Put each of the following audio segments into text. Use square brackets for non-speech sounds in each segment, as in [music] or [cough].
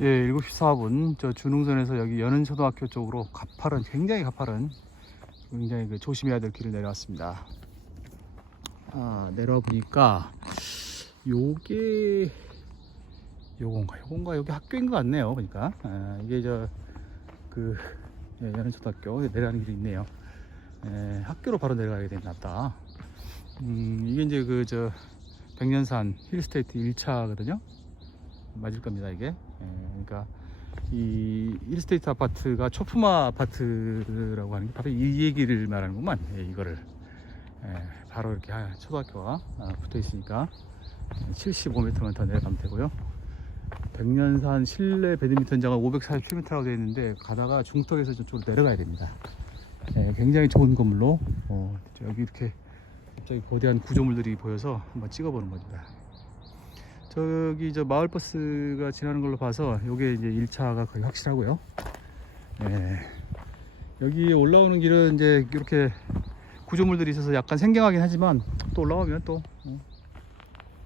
예, 7시 4분 저 준흥선에서 여기 연은초등학교 쪽으로 가파른 굉장히 가파른 굉장히 그 조심해야 될 길을 내려왔습니다. 아 내려와 보니까 요게 요건가 요건가 여기 학교인 것 같네요. 그러니까 아, 이게 저그 예, 연은초등학교 내려가는 길이 있네요. 예, 학교로 바로 내려가게 됐나 보다. 음, 이게 이제 그 저 백년산 힐스테이트 1차거든요. 맞을 겁니다 이게. 예, 그러니까 이 힐스테이트 아파트가 초품화 아파트라고 하는 게 바로 이 얘기를 말하는구만. 예, 이거를 예, 바로 이렇게 하- 초등학교가 아, 붙어 있으니까 75m만 더 내려가면 되고요. 백년산 실내 배드민턴장은 540km라고 되어 있는데 가다가 중턱에서 저쪽으로 내려가야 됩니다. 예, 굉장히 좋은 건물로 어, 여기 이렇게 갑자기 거대한 구조물들이 보여서 한번 찍어보는 겁니다. 저기 저 마을 버스가 지나는 걸로 봐서 요게 이제 1차가 거의 확실하고요. 예. 여기 올라오는 길은 이제 이렇게 구조물들이 있어서 약간 생경하긴 하지만 또 올라오면 또 어,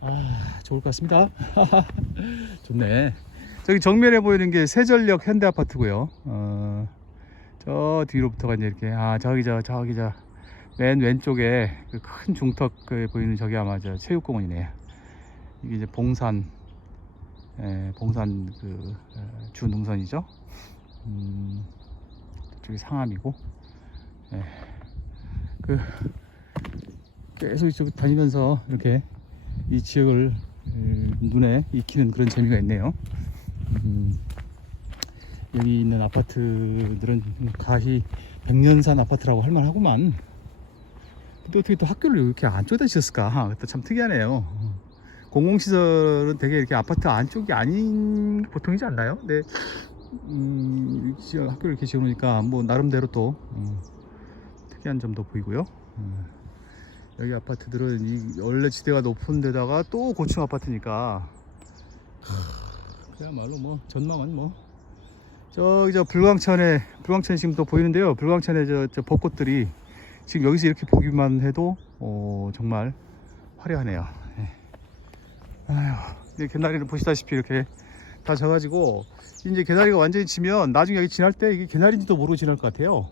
아, 좋을 것 같습니다. [laughs] 좋네. 저기 정면에 보이는 게 세전력 현대 아파트고요. 어, 저 뒤로부터가 이제 이렇게 아 저기 저 저기 저맨 왼쪽에 그 큰 중턱 그 보이는 저기 아마 저 체육공원이네요. 이게 이제 봉산 예, 봉산 그 어, 주능선이죠. 음, 저쪽이 상암이고 예, 그 계속 이쪽 다니면서 이렇게 이 지역을 음, 눈에 익히는 그런 재미가 있네요. 음, 여기 있는 아파트들은 가히 백년산 아파트라고 할 만하구만. 근데 어떻게 또 학교를 이렇게 안쪽에다 지었을까? 또참 특이하네요. 공공시설은 되게 이렇게 아파트 안쪽이 아닌 게 보통이지 않나요? 근데 음, 학교를 이렇게 지어놓으니까 뭐 나름대로 또 음, 특이한 점도 보이고요. 음, 여기 아파트들은 이 원래 지대가 높은 데다가 또 고층 아파트니까 하, 그야말로 뭐 전망은 뭐 저기 저 불광천에 불광천이 지금 또 보이는데요. 불광천에 저, 저 벚꽃들이 지금 여기서 이렇게 보기만 해도 어, 정말 화려하네요. 예. 아휴, 이 개나리를 보시다시피 이렇게 다 져가지고 이제 개나리가 완전히 지면 나중에 여기 지날 때 이게 개나리인지도 모르고 지날 것 같아요.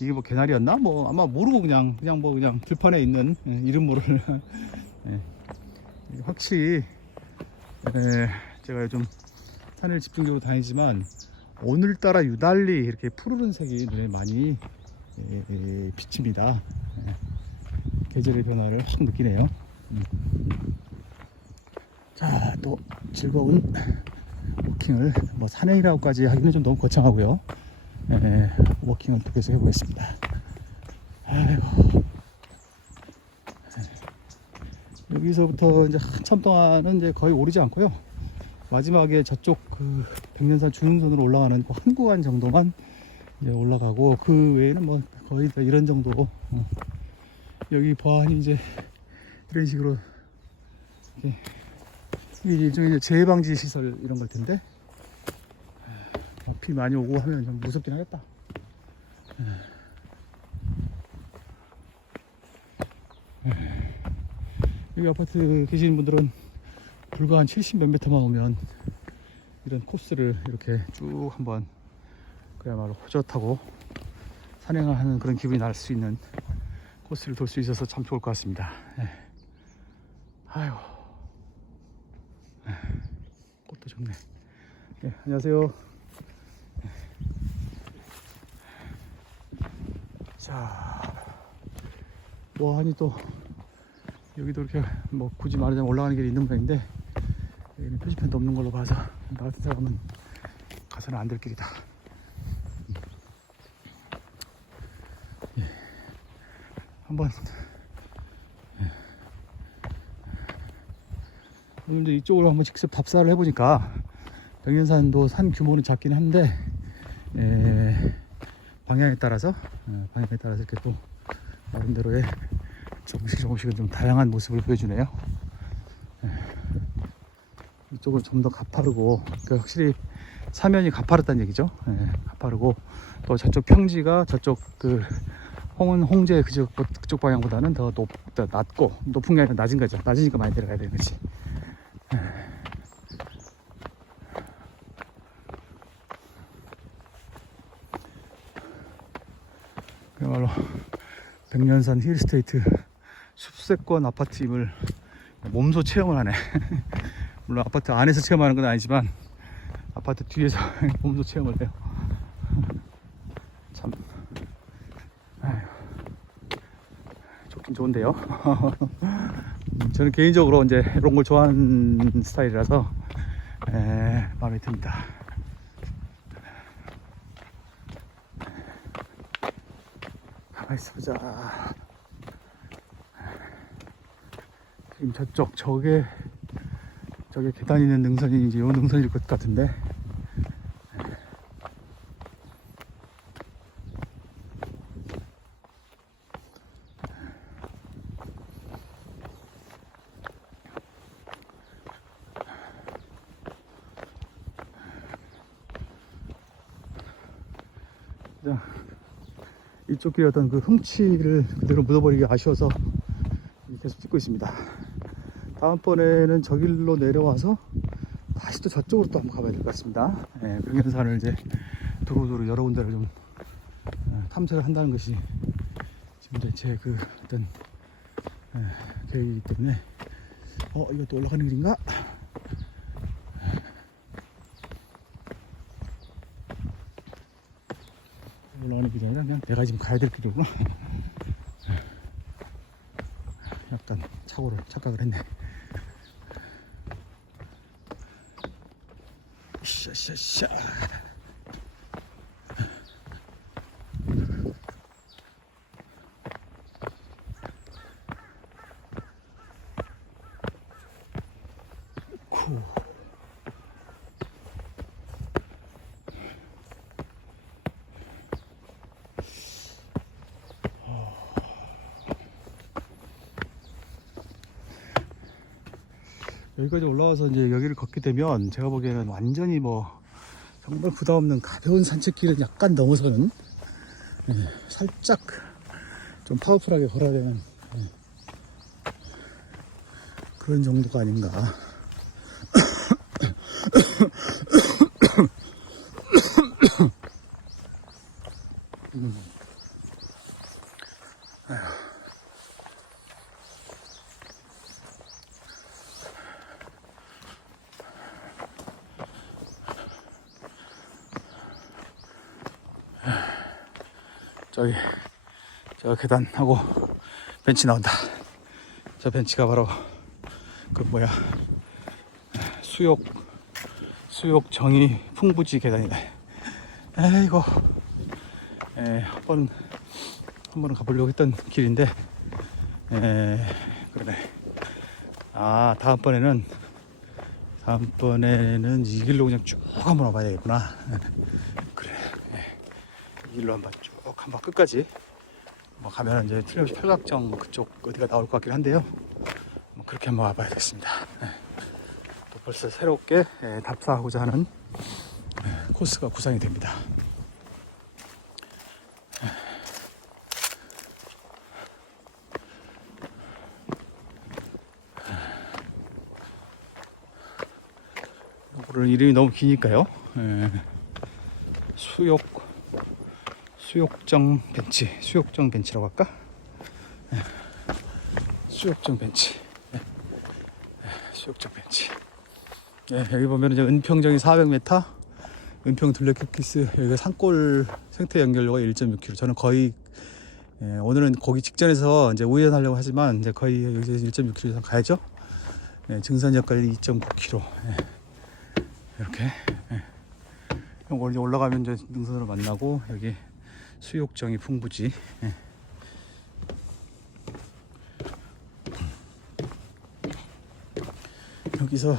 이게 뭐 개나리였나? 뭐 아마 모르고 그냥 그냥 뭐 그냥 들판에 있는 예, 이름 모를 [laughs] 예. 확실히 예, 제가 요즘 산을 집중적으로 다니지만 오늘따라 유달리 이렇게 푸르른색이 눈에 많이 예, 예, 비칩니다. 예. 계절의 변화를 확 느끼네요. 음. 자, 또 즐거운 워킹을 뭐 산행이라고까지 하기는 좀 너무 거창하고요. 예, 워킹을 또 계속 해보겠습니다. 아이고. 예. 여기서부터 이제 한참 동안은 이제 거의 오르지 않고요. 마지막에 저쪽 그 백년산 중흥선으로 올라가는 그 한 구간 정도만 이제 올라가고 그 외에는 뭐 거의 다 이런 정도. 어. 여기 보안이 이제 이런 식으로 이렇게 이게 일종의 이제 재해 방지 시설 이런 걸 텐데 어, 비 많이 오고 하면 좀 무섭긴 하겠다. 여기 아파트 계시는 분들은 불과 한 70몇 미터만 오면 이런 코스를 이렇게 쭉 한번 그야말로 호젓하고 산행을 하는 그런 기분이 날 수 있는 코스를 돌 수 있어서 참 좋을 것 같습니다. 예. 아이고. 예. 꽃도 좋네. 예, 안녕하세요. 예. 자, 와, 아니 또 여기도 이렇게 뭐 굳이 말하자면 올라가는 길이 있는 모양인데 여기는 표지판도 없는 걸로 봐서 나 같은 사람은 가서는 안 될 길이다. 예. 한번 오늘 이제 이쪽으로 한번 직접 답사를 해보니까 백년산도 산 규모는 작긴 한데 예, 방향에 따라서 예, 방향에 따라서 이렇게 또 나름대로의 조금씩 조금씩은 좀 다양한 모습을 보여주네요. 예. 이쪽은 좀 더 가파르고 그러니까 확실히 사면이 가파르다는 얘기죠. 예, 가파르고 또 저쪽 평지가 저쪽 그 홍은 홍제 그쪽 그쪽 방향보다는 더 높, 더 낮고 높은 게 아니라 낮은 거죠. 낮으니까 많이 내려가야 되는 거지. 그야말로 백년산 힐스테이트 숲세권 아파트임을 몸소 체험을 하네. [laughs] 물론 아파트 안에서 체험하는 건 아니지만 아파트 뒤에서 [laughs] 몸소 체험을 해요. [laughs] 참. 좋긴 좋은데요. 음, 저는 개인적으로 이제 이런 걸 좋아하는 스타일이라서 에, 마음에 듭니다. 가만히 있어보자. 지금 저쪽 저게 저게 계단 있는 이제 요 능선일 것 같은데. 자, 이쪽 길에 어떤 그 흠치를 그대로 묻어버리기 아쉬워서 계속 찍고 있습니다. 다음번에는 저 길로 내려와서 다시 또 저쪽으로 또 한번 가봐야 될 것 같습니다. 예, 병현산을 이제 도로도로 여러 군데를 좀 어, 탐색을 한다는 것이 지금 이제 제 그 어떤 예, 계획이기 때문에 어또 올라가는 길인가? 올라가는 길이 아니라 그냥 내가 지금 가야 될 길이구나. 약간 착오를 착각을 했네. 샤샤샤. 여기까지 올라와서 이제 여기를 걷게 되면 제가 보기에는 완전히 뭐 정말 부담 없는 가벼운 산책길은 약간 넘어서는 예, 살짝 좀 파워풀하게 걸어야 되는 예, 그런 정도가 아닌가. 음. 저기 저 계단하고 벤치 나온다. 저 벤치가 바로 그 뭐야 수욕 수욕 정의 풍부지 계단이네. 에이고 에, 한 번 한 번은 가보려고 했던 길인데 에, 그러네. 아 다음번에는 다음번에는 이 길로 그냥 쭉 한번 와봐야 되겠구나. [laughs] 그래. 예. 이 길로 한번 쭉 한번 끝까지 뭐 가면 이제 틀림없이 팔각정 뭐 그쪽 어디가 나올 것 같긴 한데요. 뭐 그렇게 한번 와봐야 겠습니다. 예. 또 벌써 새롭게 예, 답사하고자 하는 예, 코스가 구상이 됩니다. 오늘 이름이 너무 기니까요. 예. 수욕 수욕정 벤치, 수욕정 벤치라고 할까? 예. 수욕정 벤치, 예. 예, 수욕정 벤치. 예, 여기 보면 이제 은평정이 400m, 은평 둘레키스 여기가 산골 생태 연결로가 1.6km. 저는 거의 예, 오늘은 거기 직전에서 이제 우회전하려고 하지만 이제 거의 여기서 1.6km 이상 가야죠. 예, 증산역까지 2.9km. 예. 이렇게 예. 올라가면 이제 능선으로 만나고 여기 수욕정이 풍부지. 예. 여기서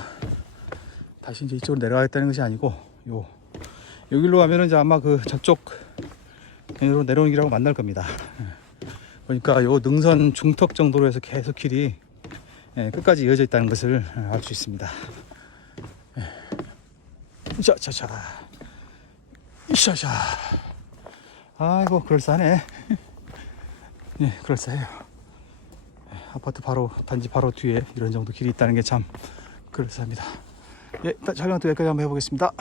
다시 이제 이쪽으로 내려가겠다는 것이 아니고 요 여기로 가면은 이제 아마 그 저쪽 으로 내려오는 길하고 만날 겁니다. 예. 그러니까 요 능선 중턱 정도로 해서 계속 길이 예, 끝까지 이어져 있다는 것을 알 수 있습니다. 자자자 이샤샤 아이고 그럴싸하네. [laughs] 예 그럴싸해요. 예, 아파트 바로 단지 바로 뒤에 이런 정도 길이 있다는 게 참 그럴싸합니다. 예 일단 촬영 또 여기까지 한번 해보겠습니다